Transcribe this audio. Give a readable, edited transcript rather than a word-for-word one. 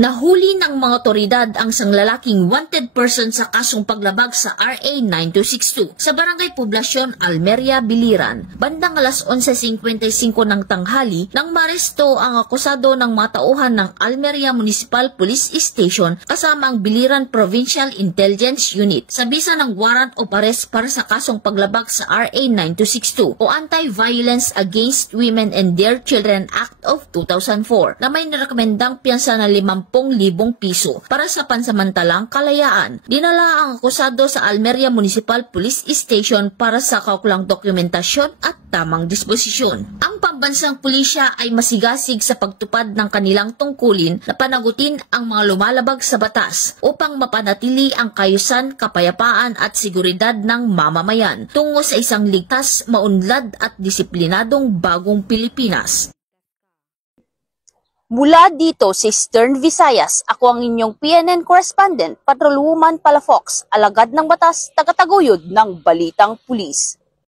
Nahuli ng mga otoridad ang isang lalaking wanted person sa kasong paglabag sa RA 9262 sa Barangay Poblasyon, Almeria, Biliran. Bandang alas 11:55 ng tanghali nang maresto ang akusado ng mga tauhan ng Almeria Municipal Police Station kasama ang Biliran Provincial Intelligence Unit sa bisa ng warrant of arrest para sa kasong paglabag sa RA 9262 o Anti-Violence Against Women and Their Children Act of 2004 na may nirekomendang piyansa na 50,000 piso para sa pansamantalang kalayaan. Dinala ang akusado sa Almeria Municipal Police Station para sa kaukulang dokumentasyon at tamang disposisyon. Ang pambansang pulisya ay masigasig sa pagtupad ng kanilang tungkulin na panagutin ang mga lumalabag sa batas upang mapanatili ang kaayusan, kapayapaan at seguridad ng mamamayan tungo sa isang ligtas, maunlad at disiplinadong bagong Pilipinas. Mula dito sa Eastern Visayas, ako ang inyong PNN correspondent, Patrolwoman Palafox, alagad ng batas, tagataguyod ng Balitang Pulis.